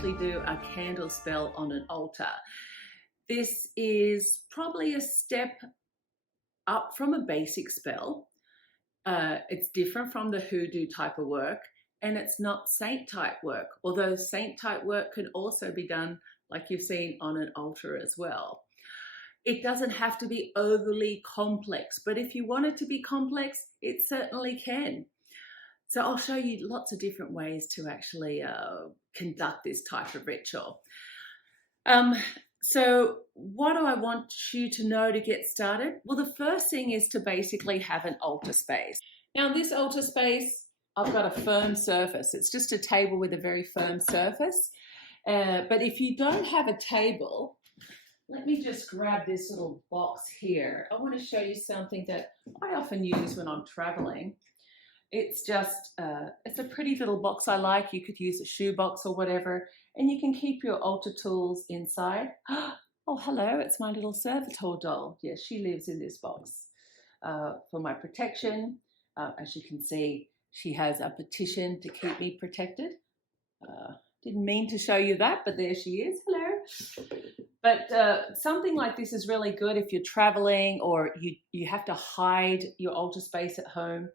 actually do a candle spell on an altar. This is probably a step up from a basic spell. It's different from the hoodoo type of work, and it's not saint type work, although saint type work can also be done like you've seen on an altar as well. It doesn't have to be overly complex, but if you want it to be complex, it certainly can. So I'll show you lots of different ways to actually conduct this type of ritual. So what do I want you to know to get started? Well, the first thing is to basically have an altar space. Now, in this altar space, I've got a firm surface. It's just a table with a very firm surface. But if you don't have a table, let me just grab this little box here. I want to show you something that I often use when I'm traveling. It's just, it's a pretty little box I like. You could use a shoe box or whatever, and you can keep your altar tools inside. Oh, hello, it's my little servitor doll. Yes, she lives in this box for my protection. As you can see, she has a petition to keep me protected. Didn't mean to show you that, but there she is. Hello. But something like this is really good if you're traveling or you have to hide your altar space at home.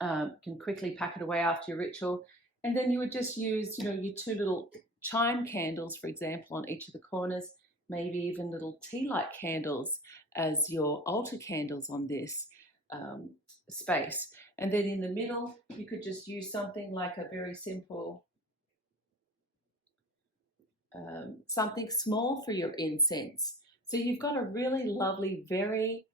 Can quickly pack it away after your ritual, and then you would just use, your two little chime candles, for example, on each of the corners, maybe even little tea light candles as your altar candles on this space. And then in the middle, you could just use something like a very simple, something small for your incense. So you've got a really lovely, very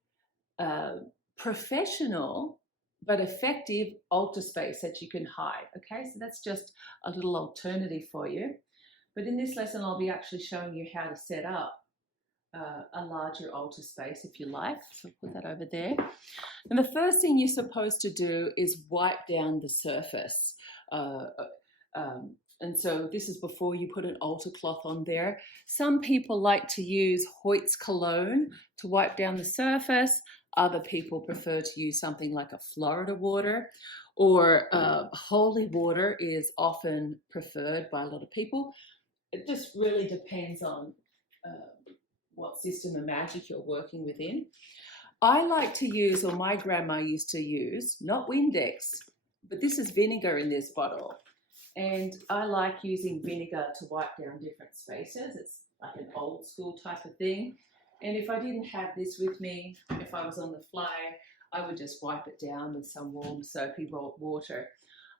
professional but effective altar space that you can hide. Okay, so that's just a little alternative for you. But in this lesson, I'll be actually showing you how to set up a larger altar space if you like. So I'll put that over there. And the first thing you're supposed to do is wipe down the surface. And so this is before you put an altar cloth on there. Some people like to use Hoyt's cologne to wipe down the surface. Other people prefer to use something like a Florida water, or holy water is often preferred by a lot of people. It just really depends on what system of magic you're working within. I like to use, or my grandma used to use, not Windex, but this is vinegar in this bottle. And I like using vinegar to wipe down different spaces. It's like an old school type of thing. And if I didn't have this with me, if I was on the fly, I would just wipe it down with some warm soapy water.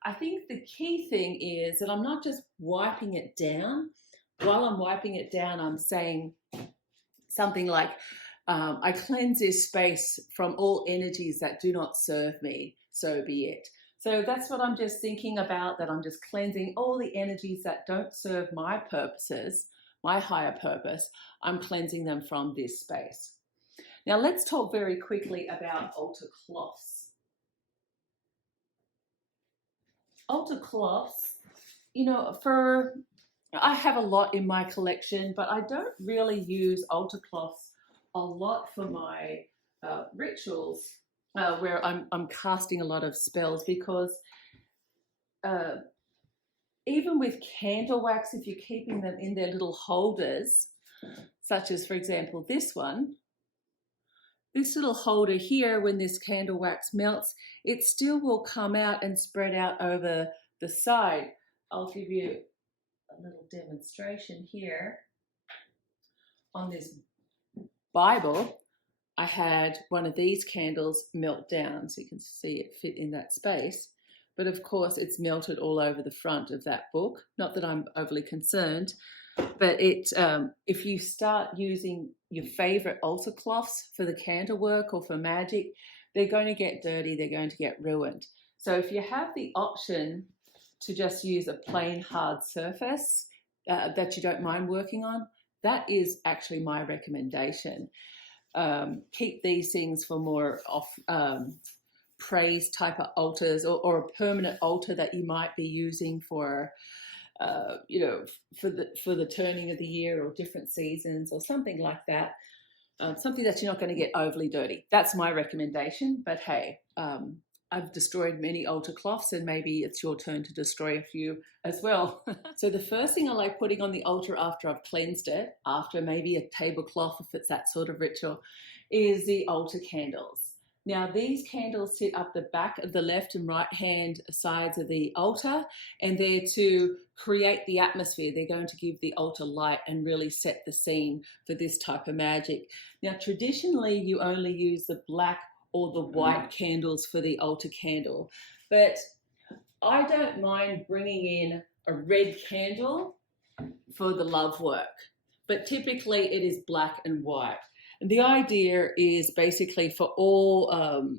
I think the key thing is that I'm not just wiping it down. While I'm wiping it down, I'm saying something like, I cleanse this space from all energies that do not serve me, so be it. So that's what I'm just thinking about, that I'm just cleansing all the energies that don't serve my purposes, my higher purpose. I'm cleansing them from this space. Now let's talk very quickly about altar cloths. Altar cloths, I have a lot in my collection, but I don't really use altar cloths a lot for my rituals where I'm casting a lot of spells, because even with candle wax, if you're keeping them in their little holders, such as, for example, this one, this little holder here, when this candle wax melts, it still will come out and spread out over the side. I'll give you a little demonstration here. On this Bible, I had one of these candles melt down, so you can see it fit in that space. But of course, it's melted all over the front of that book. Not that I'm overly concerned, but if you start using your favorite altar cloths for the candle work or for magic, they're going to get dirty, they're going to get ruined. So if you have the option to just use a plain hard surface that you don't mind working on, that is actually my recommendation. Keep these things for more praise type of altars, or a permanent altar that you might be using for for the turning of the year or different seasons or something like that. Something that you're not going to get overly dirty. That's my recommendation. But hey, I've destroyed many altar cloths, and maybe it's your turn to destroy a few as well. So the first thing I like putting on the altar after I've cleansed it, after maybe a tablecloth if it's that sort of ritual, is the altar candles. Now these candles sit up the back of the left and right hand sides of the altar, and they're to create the atmosphere. They're going to give the altar light and really set the scene for this type of magic. Now traditionally you only use the black or the white candles for the altar candle, but I don't mind bringing in a red candle for the love work, but typically it is black and white. And the idea is basically for all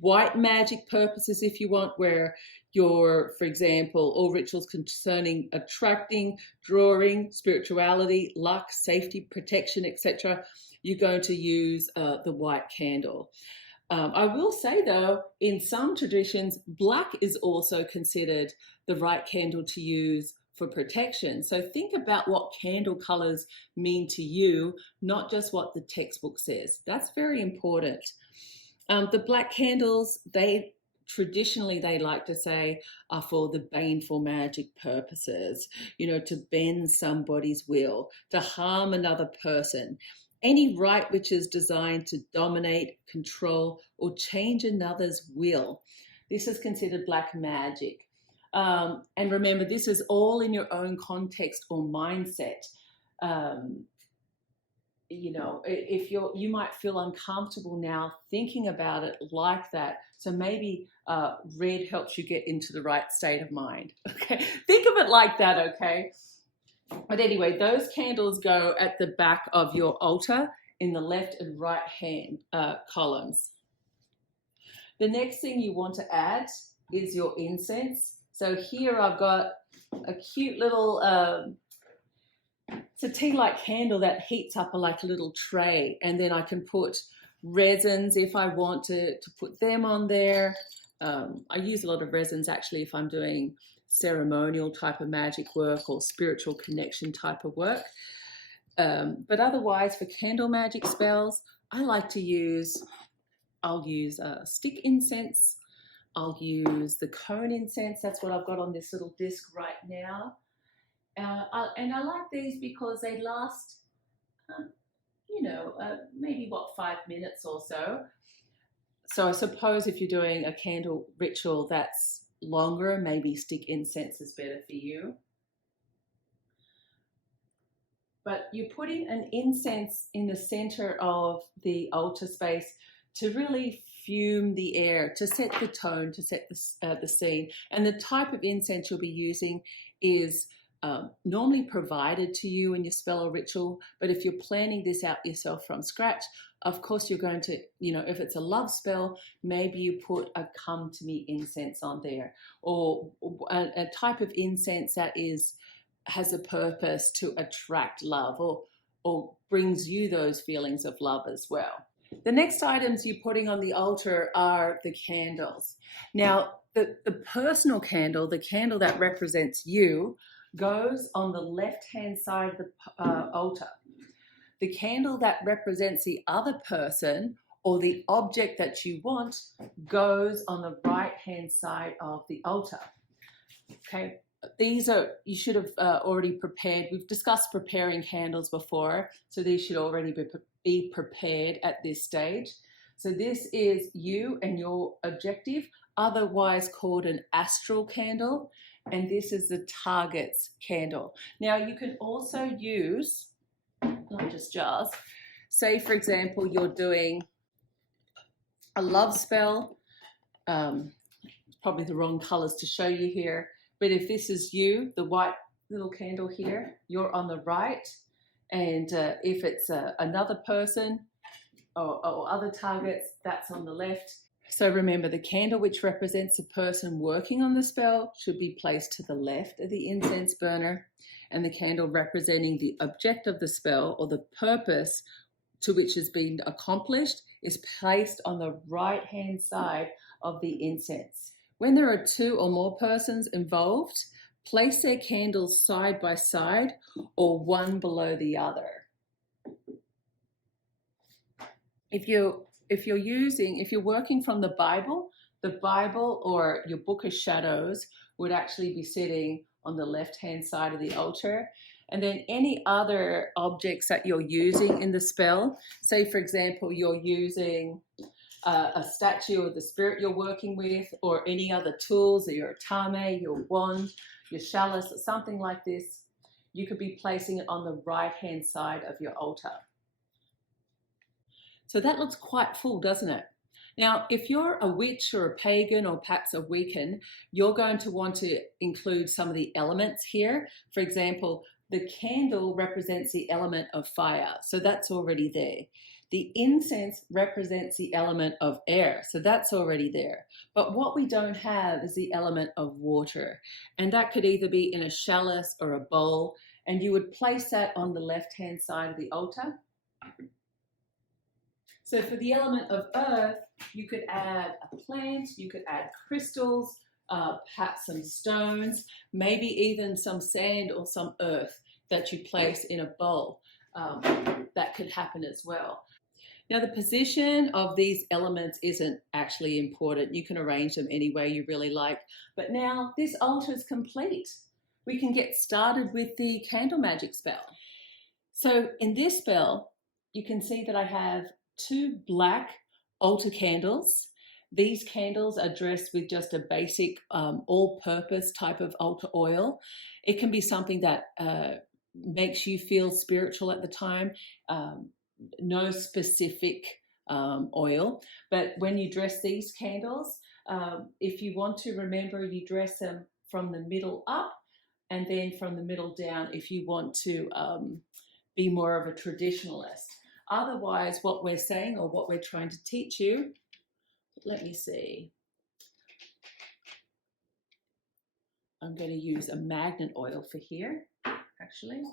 white magic purposes, if you want, where you're, for example, all rituals concerning attracting, drawing, spirituality, luck, safety, protection, etc., you're going to use the white candle. I will say though, in some traditions, black is also considered the right candle to use for protection. So think about what candle colors mean to you, not just what the textbook says. That's very important. The black candles, traditionally they like to say are for the baneful magic purposes, you know, to bend somebody's will, to harm another person. Any rite which is designed to dominate, control, or change another's will. This is considered black magic. And remember, this is all in your own context or mindset. You know, if you might feel uncomfortable now thinking about it like that. So maybe red helps you get into the right state of mind. Okay, think of it like that. Okay. But anyway, those candles go at the back of your altar in the left and right hand columns. The next thing you want to add is your incense. So here I've got a cute little, it's a tea-light candle that heats up like a little tray, and then I can put resins if I want to put them on there. I use a lot of resins actually if I'm doing ceremonial type of magic work or spiritual connection type of work. But otherwise, for candle magic spells, I like to use, I'll use stick incense. I'll use the cone incense. That's what I've got on this little disc right now. And I like these because they last, you know, maybe 5 minutes or so. So I suppose if you're doing a candle ritual that's longer, maybe stick incense is better for you. But you're putting an incense in the center of the altar space to really fume the air, to set the tone, to set the scene. And the type of incense you'll be using is normally provided to you in your spell or ritual, but if you're planning this out yourself from scratch, of course you're going to, you know, if it's a love spell, maybe you put a come to me incense on there, or a type of incense that has a purpose to attract love or brings you those feelings of love as well. The next items you're putting on the altar are the candles. Now, the personal candle, the candle that represents you, goes on the left-hand side of the altar. The candle that represents the other person or the object that you want goes on the right-hand side of the altar. Okay, these are, you should have already prepared. We've discussed preparing candles before, so these should already be prepared at this stage. So this is you and your objective, otherwise called an astral candle, and this is the target's candle. Now you can also use, not just jars, say for example you're doing a love spell, probably the wrong colors to show you here, but if this is you, the white little candle here, you're on the right, and if it's another person or other targets, that's on the left. So remember, the candle which represents the person working on the spell should be placed to the left of the incense burner, and the candle representing the object of the spell or the purpose to which has been accomplished is placed on the right-hand side of the incense. When there are 2 or more persons involved, place their candles side by side or one below the other. If you're working from the Bible The Bible or your Book of Shadows would actually be sitting on the left-hand side of the altar. And then any other objects that you're using in the spell, say for example, you're using a statue of the spirit you're working with, or any other tools, or your tame, your wand, your chalice, or something like this, you could be placing it on the right-hand side of your altar. So that looks quite full, doesn't it? Now, if you're a witch or a pagan or perhaps a Wiccan, you're going to want to include some of the elements here. For example, the candle represents the element of fire, so that's already there. The incense represents the element of air, so that's already there. But what we don't have is the element of water, and that could either be in a chalice or a bowl, and you would place that on the left-hand side of the altar. So for the element of earth, you could add a plant, you could add crystals, perhaps some stones, maybe even some sand or some earth that you place in a bowl. That could happen as well. Now, the position of these elements isn't actually important. You can arrange them any way you really like. But now this altar is complete. We can get started with the Candle Magick spell. So in this spell, you can see that I have 2 black altar candles. These candles are dressed with just a basic all-purpose type of altar oil. It can be something that makes you feel spiritual at the time. No specific oil, but when you dress these candles, if you want to remember, you dress them from the middle up and then from the middle down if you want to be more of a traditionalist. Otherwise, what we're saying or what we're trying to teach you, let me see. I'm going to use a magnet oil for here, actually.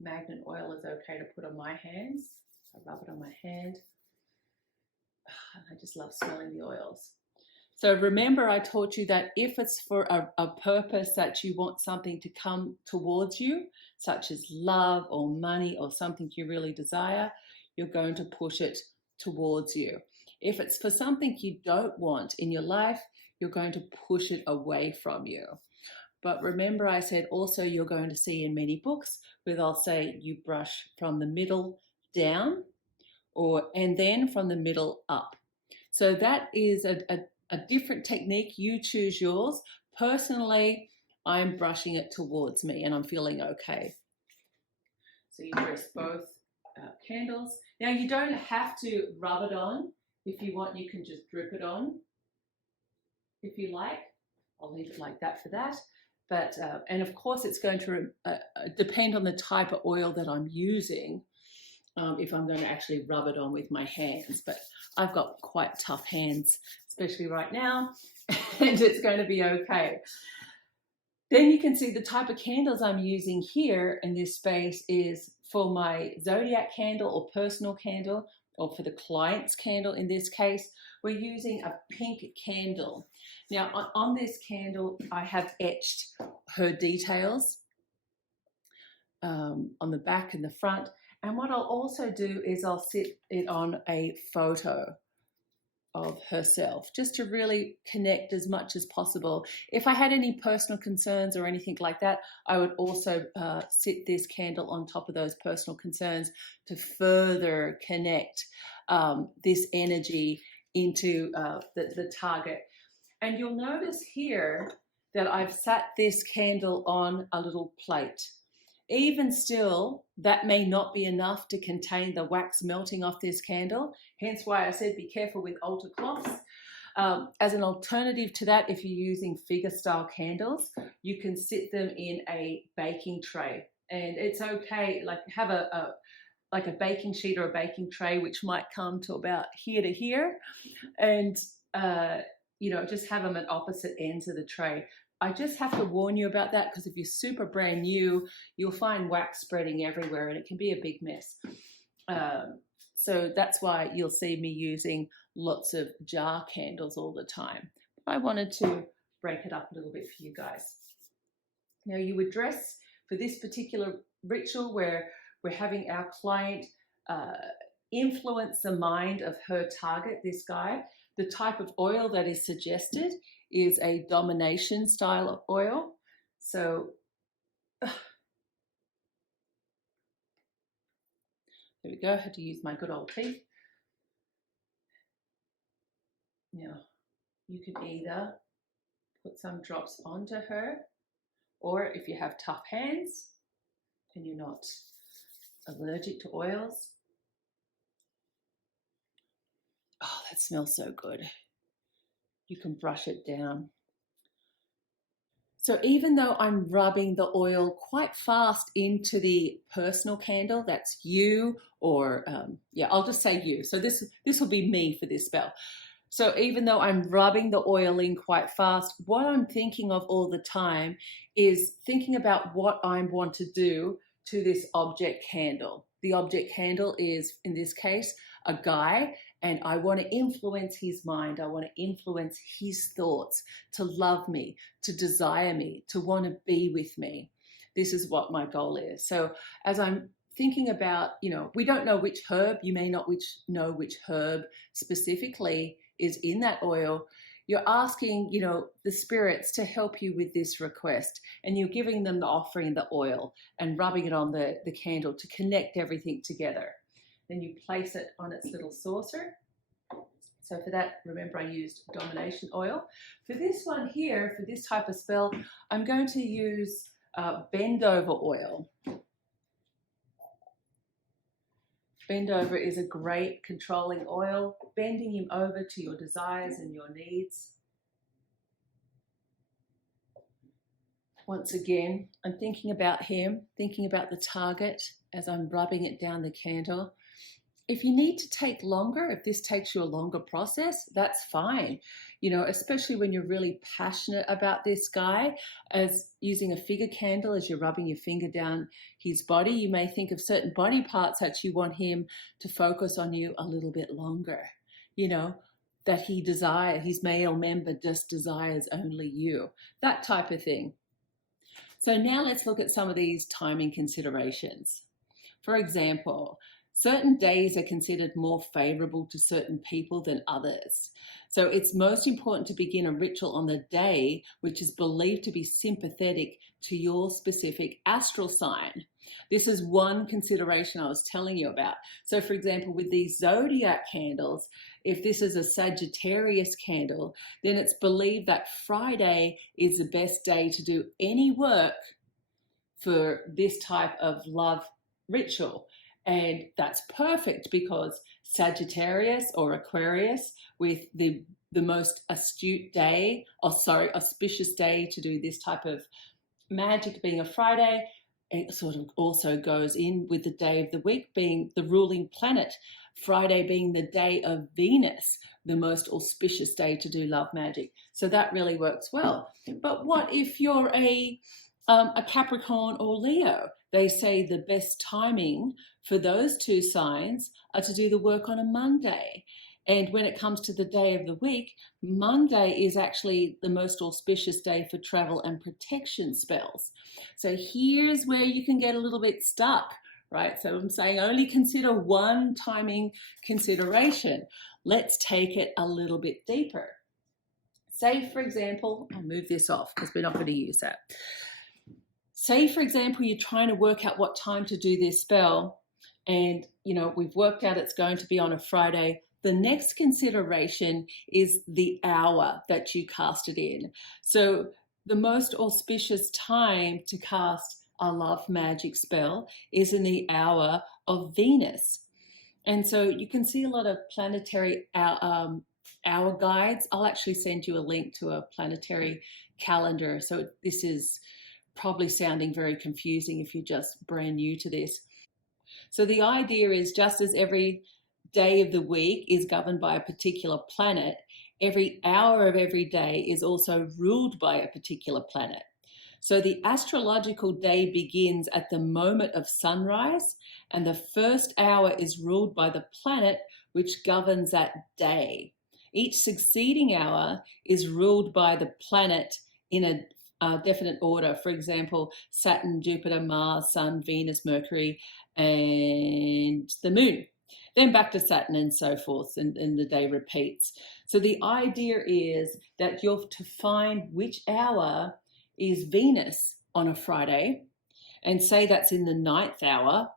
Magnet oil is okay to put on my hands. I rub it on my hand. I just love smelling the oils. So remember, I taught you that if it's for a purpose that you want something to come towards you, such as love or money or something you really desire, you're going to push it towards you. If it's for something you don't want in your life, you're going to push it away from you. But remember, I said also you're going to see in many books where they'll say you brush from the middle down and then from the middle up. So that is a different technique. You choose yours. Personally, I'm brushing it towards me and I'm feeling okay. So you press both candles. Now you don't have to rub it on. If you want, you can just drip it on if you like. I'll leave it like that for that. But, and of course it's going to depend on the type of oil that I'm using, if I'm going to actually rub it on with my hands. But I've got quite tough hands, especially right now, and it's going to be okay. Then you can see the type of candles I'm using here in this space is for my zodiac candle or personal candle, or for the client's candle in this case, we're using a pink candle. Now on this candle, I have etched her details on the back and the front. And what I'll also do is I'll sit it on a photo of herself, just to really connect as much as possible. If I had any personal concerns or anything like that, I would also sit this candle on top of those personal concerns to further connect this energy into the target. And you'll notice here that I've sat this candle on a little plate. Even still, that may not be enough to contain the wax melting off this candle. Hence why I said be careful with altar cloths. As an alternative to that, if you're using figure style candles, you can sit them in a baking tray. And it's okay, like have a baking sheet or a baking tray, which might come to about here to here. And, you know, just have them at opposite ends of the tray. I just have to warn you about that because if you're super brand new, you'll find wax spreading everywhere and it can be a big mess. So that's why you'll see me using lots of jar candles all the time. I wanted to break it up a little bit for you guys. Now you would dress for this particular ritual where we're having our client influence the mind of her target, this guy, The type of oil that is suggested is a domination style of oil. So there we go. I had to use my good old teeth. Now, you could either put some drops onto her, or if you have tough hands and you're not allergic to oils. Oh, that smells so good. You can brush it down. So even though I'm rubbing the oil quite fast into the personal candle, that's you, or yeah, I'll just say you. So this will be me for this spell. So even though I'm rubbing the oil in quite fast, what I'm thinking of all the time is thinking about what I want to do to this object candle. The object candle is, in this case, a guy, and I want to influence his mind. I want to influence his thoughts to love me, to desire me, to want to be with me. This is what my goal is. So as I'm thinking about, we don't know which herb, you may not know which herb specifically is in that oil. You're asking, the spirits to help you with this request, and you're giving them the offering, the oil, and rubbing it on the candle to connect everything together. Then you place it on its little saucer. So for that, remember, I used domination oil. For this one here, for this type of spell, I'm going to use bend over oil. Bend over is a great controlling oil, bending him over to your desires and your needs. Once again, I'm thinking about him, thinking about the target as I'm rubbing it down the candle. If you need to take longer, if this takes you a longer process, that's fine. Especially when you're really passionate about this guy, as using a figure candle, as you're rubbing your finger down his body, you may think of certain body parts that you want him to focus on you a little bit longer, that he desires, his male member just desires only you, that type of thing. So now let's look at some of these timing considerations. For example, certain days are considered more favorable to certain people than others. So it's most important to begin a ritual on the day which is believed to be sympathetic to your specific astral sign. This is one consideration I was telling you about. So for example, with these zodiac candles, if this is a Sagittarius candle, then it's believed that Friday is the best day to do any work for this type of love ritual. And that's perfect because Sagittarius or Aquarius, with the most auspicious day to do this type of magic being a Friday, it sort of also goes in with the day of the week being the ruling planet, Friday being the day of Venus, the most auspicious day to do love magic. So that really works well. But what if you're a Capricorn or Leo? They say the best timing for those two signs are to do the work on a Monday. And when it comes to the day of the week, Monday is actually the most auspicious day for travel and protection spells. So here's where you can get a little bit stuck, right? So I'm saying only consider one timing consideration. Let's take it a little bit deeper. Say, for example, I'll move this off because we're not going to use that. Say, for example, you're trying to work out what time to do this spell, and we've worked out it's going to be on a Friday. The next consideration is the hour that you cast it in. So the most auspicious time to cast a love magic spell is in the hour of Venus. And so you can see a lot of planetary hour guides. I'll actually send you a link to a planetary calendar. So this is probably sounding very confusing if you're just brand new to this. So the idea is, just as every day of the week is governed by a particular planet, every hour of every day is also ruled by a particular planet. So the astrological day begins at the moment of sunrise, and the first hour is ruled by the planet which governs that day. Each succeeding hour is ruled by the planet in a definite order. For example, Saturn, Jupiter, Mars, Sun, Venus, Mercury, and the Moon. then back to Saturn and so forth, and the day repeats. So the idea is that you're to find which hour is Venus on a Friday, and say that's in the 9th hour,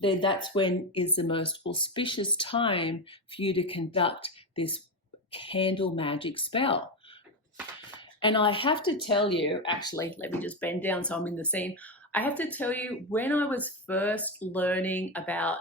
then that's when is the most auspicious time for you to conduct this candle magic spell. And I have to tell you, actually, let me just bend down so I'm in the scene. I have to tell you, when I was first learning about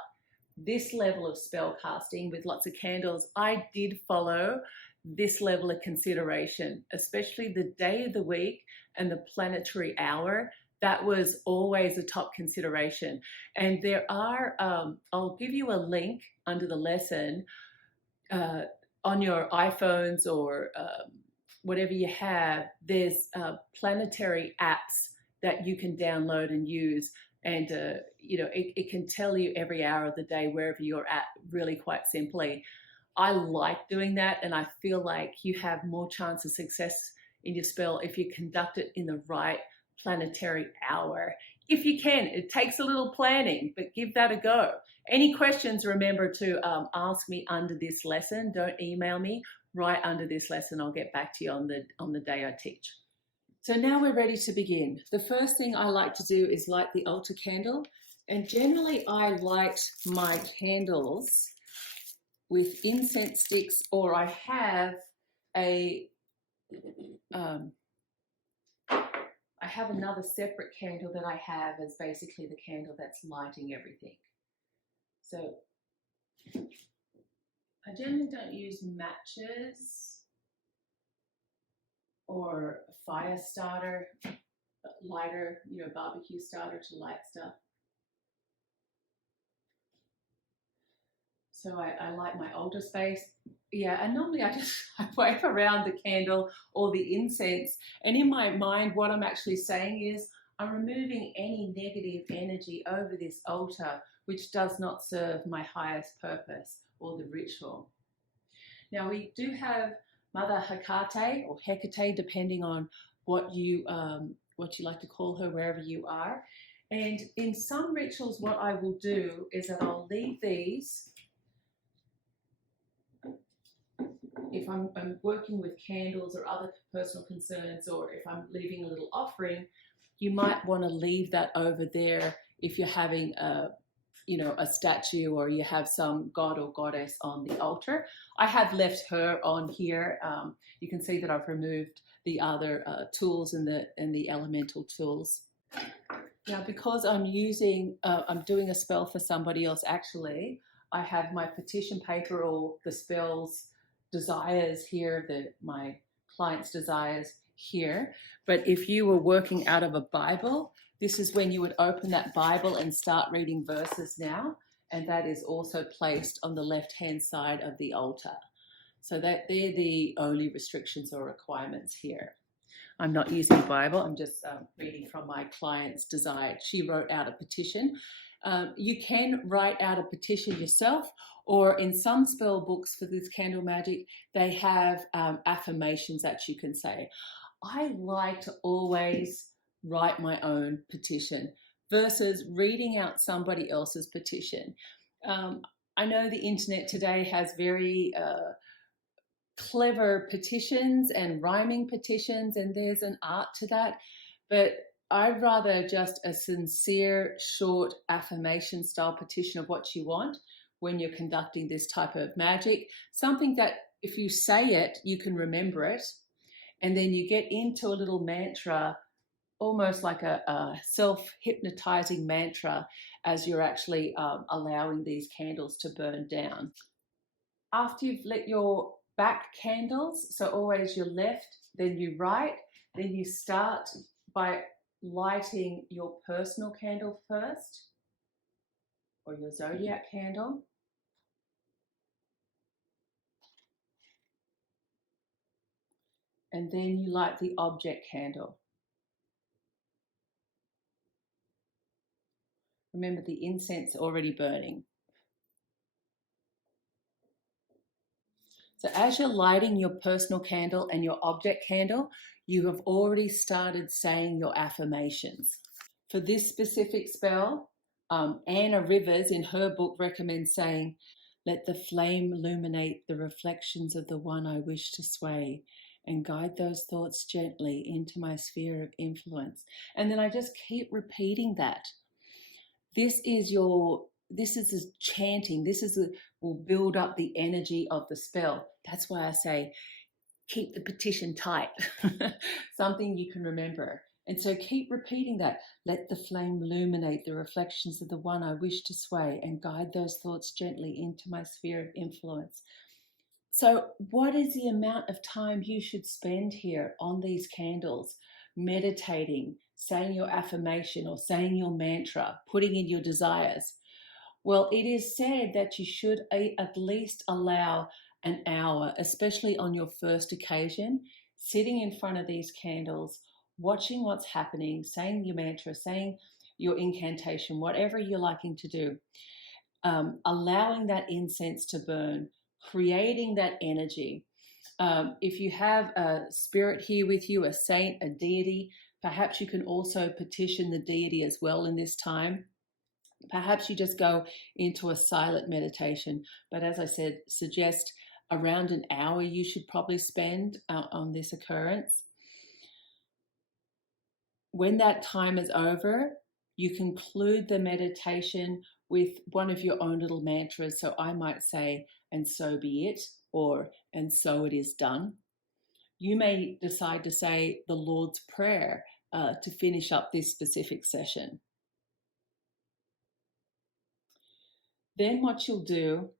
this level of spell casting with lots of candles, I did follow this level of consideration, especially the day of the week and the planetary hour. That was always a top consideration. And there are, I'll give you a link under the lesson on your iPhones or whatever you have. There's planetary apps that you can download and use. And, you know, it can tell you every hour of the day, wherever you're at, really quite simply. I like doing that, and I feel like you have more chance of success in your spell if you conduct it in the right planetary hour. If you can, it takes a little planning, but give that a go. Any questions, remember to ask me under this lesson. Don't email me. Right under this lesson, I'll get back to you on the day I teach. So now we're ready to begin. The first thing I like to do is light the altar candle. And generally I light my candles with incense sticks, or I have I have another separate candle that I have as basically the candle that's lighting everything. So I generally don't use matches or a fire starter, lighter, you know, barbecue starter to light stuff. So I light my altar space. Yeah, and normally I wave around the candle or the incense, and in my mind what I'm actually saying is I'm removing any negative energy over this altar which does not serve my highest purpose or the ritual. Now we do have Mother Hecate or Hecate, depending on what you like to call her wherever you are. And in some rituals what I will do is that I'll leave these. If I'm working with candles or other personal concerns, or if I'm leaving a little offering, you might want to leave that over there if you're having a statue or you have some god or goddess on the altar. I have left her on here. You can see that I've removed the other tools and the elemental tools. Now, because I'm doing a spell for somebody else, actually, I have my petition paper or the spells desires here, my client's desires here. But if you were working out of a Bible, this is when you would open that Bible and start reading verses now, and that is also placed on the left-hand side of the altar. So that they're the only restrictions or requirements here. I'm not using a Bible, I'm just reading from my client's desire. She wrote out a petition. You can write out a petition yourself, or in some spell books for this Candle Magic, they have affirmations that you can say. I like to always write my own petition versus reading out somebody else's petition. I know the internet today has very clever petitions and rhyming petitions, and there's an art to that, but I'd rather just a sincere, short affirmation style petition of what you want when you're conducting this type of magic. Something that if you say it, you can remember it, and then you get into a little mantra, almost like a self-hypnotizing mantra as you're actually allowing these candles to burn down. After you've lit your back candles, so always your left, then you right, then you start by lighting your personal candle first, or your zodiac candle. And then you light the object candle. Remember, the incense already burning. So as you're lighting your personal candle and your object candle, you have already started saying your affirmations. For this specific spell, Anna Rivers, in her book, recommends saying, "Let the flame illuminate the reflections of the one I wish to sway and guide those thoughts gently into my sphere of influence." And then I just keep repeating that. This is the chanting. Will build up the energy of the spell. That's why I say, keep the petition tight. Something you can remember. And so keep repeating that. Let the flame illuminate the reflections of the one I wish to sway and guide those thoughts gently into my sphere of influence. So what is the amount of time you should spend here on these candles, meditating, saying your affirmation or saying your mantra, putting in your desires? Well, it is said that you should at least allow an hour, especially on your first occasion, sitting in front of these candles, watching what's happening, saying your mantra, saying your incantation, whatever you're liking to do, allowing that incense to burn, creating that energy. If you have a spirit here with you, a saint, a deity, perhaps you can also petition the deity as well in this time. Perhaps you just go into a silent meditation. But as I said, suggest around an hour you should probably spend on this occurrence. When that time is over, you conclude the meditation with one of your own little mantras. So I might say, "And so be it," or "And so it is done." You may decide to say the Lord's Prayer to finish up this specific session. Then what you'll do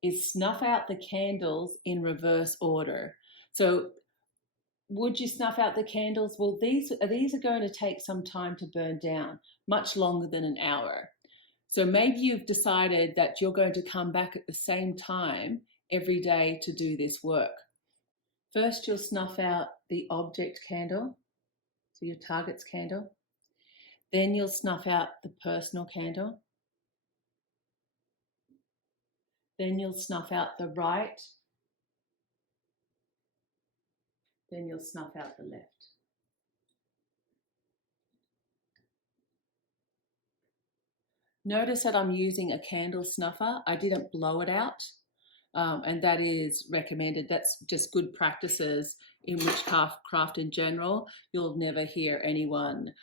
is snuff out the candles in reverse order. So would you snuff out the candles? Well, these are going to take some time to burn down, much longer than an hour. So maybe you've decided that you're going to come back at the same time every day to do this work. First, you'll snuff out the object candle, so your target's candle. Then you'll snuff out the personal candle. Then you'll snuff out the right. Then you'll snuff out the left. Notice that I'm using a candle snuffer. I didn't blow it out, and that is recommended. That's just good practices in witchcraft in general. You'll never hear anyone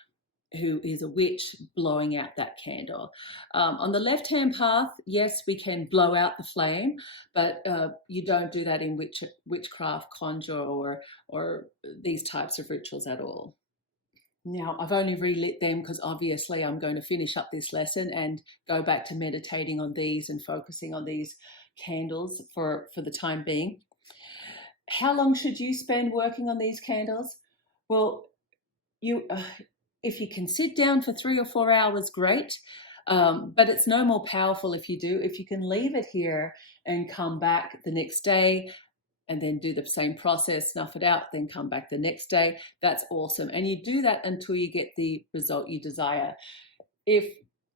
who is a witch blowing out that candle. On the left-hand path, yes, we can blow out the flame, but you don't do that in witchcraft, conjure, or these types of rituals at all. Now, I've only relit them because obviously I'm going to finish up this lesson and go back to meditating on these and focusing on these candles for the time being. How long should you spend working on these candles? Well, if you can sit down for 3 or 4 hours, great. But it's no more powerful if you do. If you can leave it here and come back the next day and then do the same process, snuff it out, then come back the next day, that's awesome. And you do that until you get the result you desire. If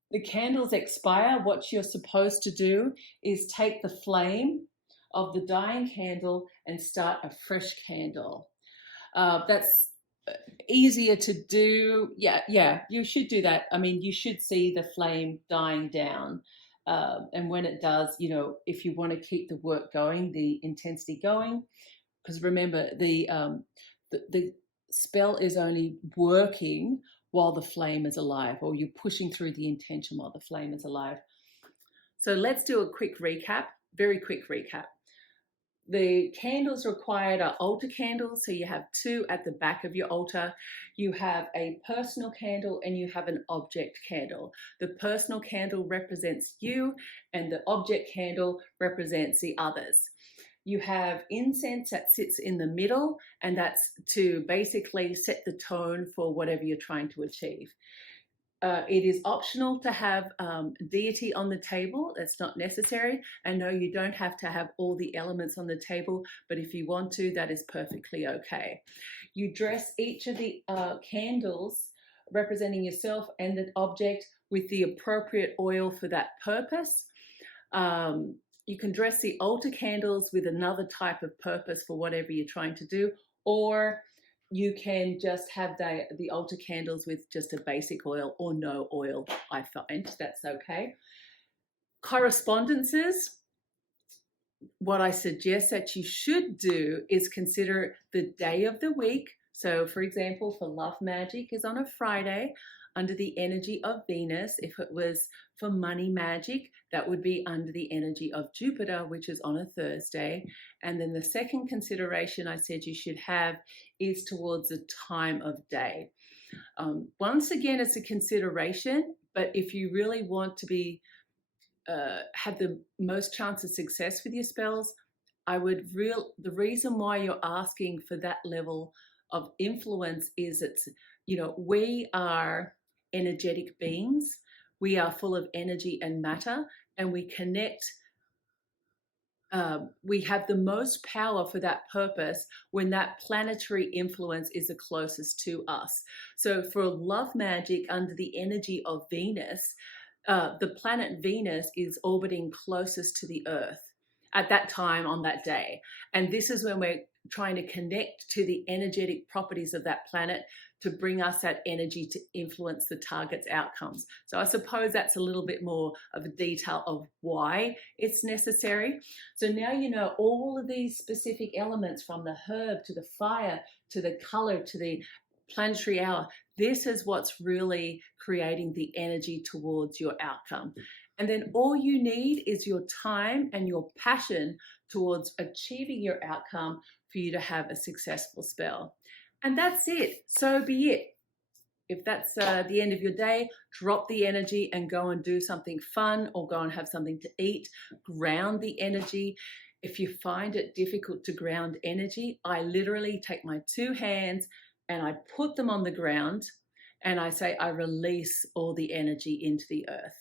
the candles expire, what you're supposed to do is take the flame of the dying candle and start a fresh candle. That's easier to do. Yeah, you should do that. I mean, you should see the flame dying down. And when it does, if you want to keep the work going, the intensity going, because remember, the spell is only working while the flame is alive, or you're pushing through the intention while the flame is alive. So let's do a quick recap, very quick recap. The candles required are altar candles, so you have 2 at the back of your altar. You have a personal candle and you have an object candle. The personal candle represents you and the object candle represents the others. You have incense that sits in the middle, and that's to basically set the tone for whatever you're trying to achieve. It is optional to have deity on the table. That's not necessary. And no, you don't have to have all the elements on the table, but if you want to, that is perfectly okay. You dress each of the candles representing yourself and the object with the appropriate oil for that purpose. You can dress the altar candles with another type of purpose for whatever you're trying to do, or you can just have the altar candles with just a basic oil or no oil. I find that's okay. Correspondences, what I suggest that you should do is consider the day of the week. So for example, for Love Magic is on a Friday under the energy of Venus. If it was for Money Magic, that would be under the energy of Jupiter, which is on a Thursday. And then the second consideration I said you should have is towards the time of day. Once again, it's a consideration, but if you really want to be have the most chance of success with your spells, the reason why you're asking for that level of influence is it's, we are energetic beings. We are full of energy and matter, and we connect. We have the most power for that purpose when that planetary influence is the closest to us. So for Love Magic under the energy of Venus, the planet Venus is orbiting closest to the Earth at that time on that day. And this is when we're trying to connect to the energetic properties of that planet to bring us that energy to influence the target's outcomes. So I suppose that's a little bit more of a detail of why it's necessary. So now you know all of these specific elements, from the herb to the fire to the color to the planetary hour. This is what's really creating the energy towards your outcome. And then all you need is your time and your passion towards achieving your outcome for you to have a successful spell. And that's it. So be it. If that's the end of your day, drop the energy and go and do something fun, or go and have something to eat. Ground the energy. If you find it difficult to ground energy, I literally take my two hands and I put them on the ground and I say, I release all the energy into the earth.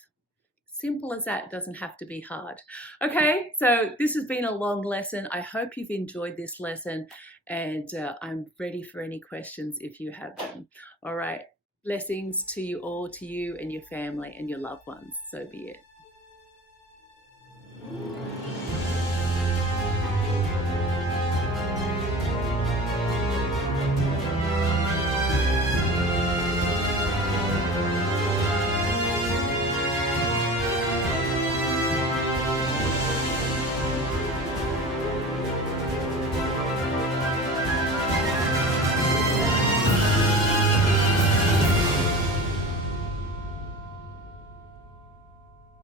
Simple as that. Doesn't have to be hard. Okay, so this has been a long lesson. I hope you've enjoyed this lesson, and I'm ready for any questions if you have them. All right, blessings to you all, to you and your family and your loved ones. So be it.